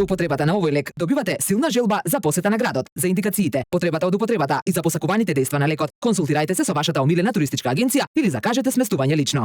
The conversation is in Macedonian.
Со употребата на овој лек добивате силна желба за посета на градот. За индикациите, потребата од употребата и за посакуваните дејства на лекот, консултирајте се со вашата омилена туристичка агенција или закажете сместување лично.